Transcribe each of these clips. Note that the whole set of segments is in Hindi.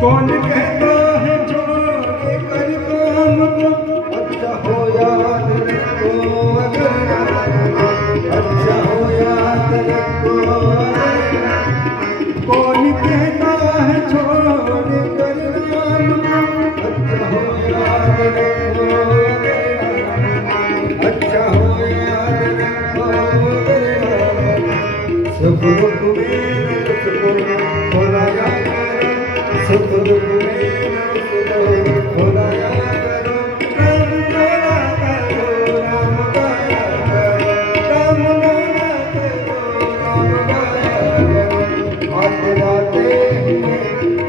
कौन कहता है छोड़े कर काम को, अच्छा हो याद रखो अगर अच्छा हो याद रखो। कौन कहता है छोड़े कर काम को, अच्छा हो याद रखो अच्छा हो याद रखो। सुख दुख में थोड़ा याद करो, सुख दुख में थोड़ा याद करो। राम गाया करो, राम गाया करो, राम गाया करो। आते जाते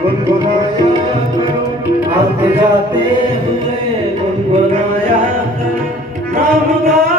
गुनगुनाया करो, आते जाते हुए गुनगुनाया करो। राम गाया